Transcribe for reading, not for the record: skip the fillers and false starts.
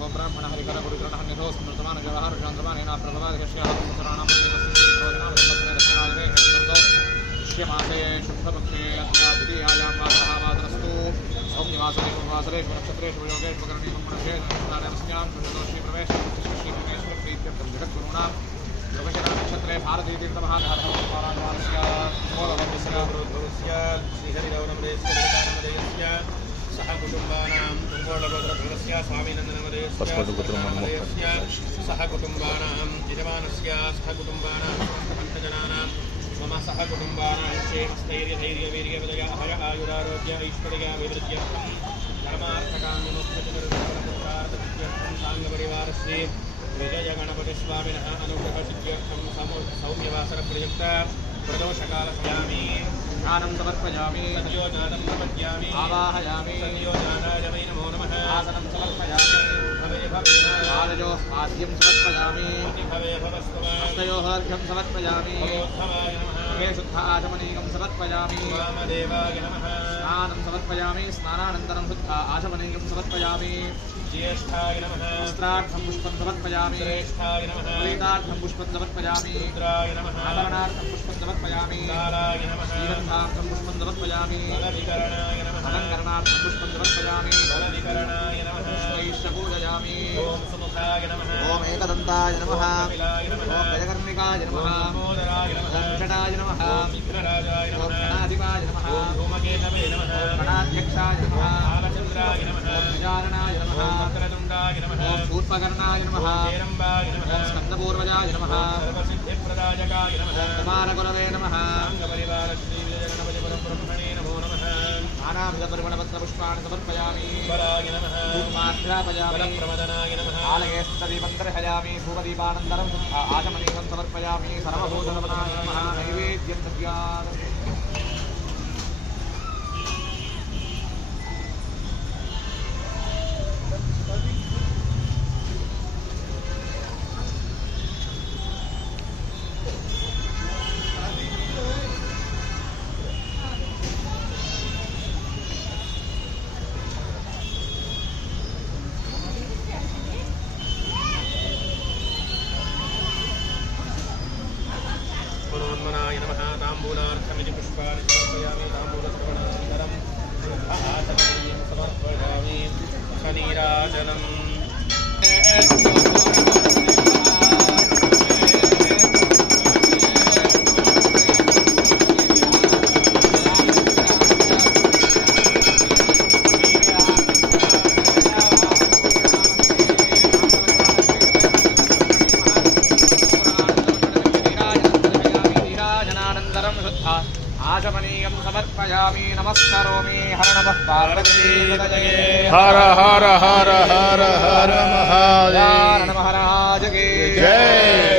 गोब्राह्मण हरिकर गुरुकर्ण निधो स्मृतमान व्यवहार शांतमान दक्षिणायने शुभपक्षे द्वितीयायां वासरस्तु सौम्यवासरे नक्षत्रेषु योगेषु करणीयमणशे नक्षत्रास्यां प्रवेश श्रीकृष्णेश्वर प्रीत्यर्थं जगद्गुरूणां योगशरा नक्षत्रे भारती तीर्थमहाधरस्य श्रीहरिरवनमदेस्य सह कुटुंबानां कुंभोळगोत्रस्य स्वामीनन्दनमदेस्य सह कुटुंबानां यजमानस्य सह कुटुंबानां पंचजनानां मम सह कुटुंबानां क्षेमस्थैर्यधैर्यवीर्यविजय अभय आयुरारोग्य ऐश्वर्याभिवृद्ध्यर्थं धर्मार्थकाम्यमुक्तिपुत्रार्थसिद्ध्यर्थं साङ्गपरिवारश्री विजयगणपतिस्वामिनः अनुग्रहसिद्ध्यर्थं सौम्यवासरप्रयुक्त प्रदोषकालसयामि ध्यानं समर्पयामि सद्योजातं प्रपद्यामि आवाहयामि सद्योजानाय वै नमो नमः आसनं समर्पयामि आदयो आद्यं समर्पयामि भवे भवस्तवयोः अर्घ्यं समर्पयामि हे शुद्ध आचमनीयं समर्पयामि वामदेवाय नमः स्नानं समर्पयामि स्नानानन्तरं शुद्ध आचमनीयं समर्पयामि ज्येष्ठाय नमः वस्त्रार्थं पुष्पं समर्पयामि श्रेष्ठाय नमः प्रीतार्थं पुष्पं समर्पयामि रुद्राय नमः आभरणार्थं पुष्पं समर्पयामि ताराय नमः श्रीगन्धार्थं पुष्पं समर्पयामि बलविकरणाय नमः अलङ्करणार्थं पुष्पं समर्पयामि बलविकरणाय नमः पुष्पैश्च पूजयामि ओम सुमुखाय नमः ओम एकदन्ताय नमः ओम गजकर्णिकाय नमः ओम मोदराय नमः ओम षडाय नमः ओम विघ्नराजाय नमः ओम गणाधिपाय नमः ओम धूमकेतवे नमः गणाध्यक्षाय नमः बालचन्द्राय नमः ओम गजाननाय नमः वक्रतुण्डाय नमः ओम शूर्पकर्णाय नमः ओम हेरम्बाय नमः ओम स्कन्दपूर्वजाय नमः सर्वसिद्धिप्रदायकाय नमः ओम कुमारकुलवे नमः साङ्गपरिवार श्री विजयगणपतिपरब्रह्मणे नमो नमः नानाविधपरिमलपत्रपुष्पाणि समर्पयामि बलाय नमः धूपमाध्यापयामि बलप्रमदनाय नमः आलये स्तदीपं दर्शयामि धूपदीपानन्तरं आचमनीयं समर्पयामि सर्वभूतनमनाय नमः नैवेद्यं दद्यात् पुनोन्मनाय नमः ताम्बूलार्थमिति पुष्पाणि समर्पयामि ताम्बूलश्रवणानन्तरं आचमनीयं समर्पयामि खनीराजनम् आचमनीयं समर्पयामि नमस्करोमि हर नमः पार्वतीपतये हर हर हर हर हर महादेव महाराज की जय।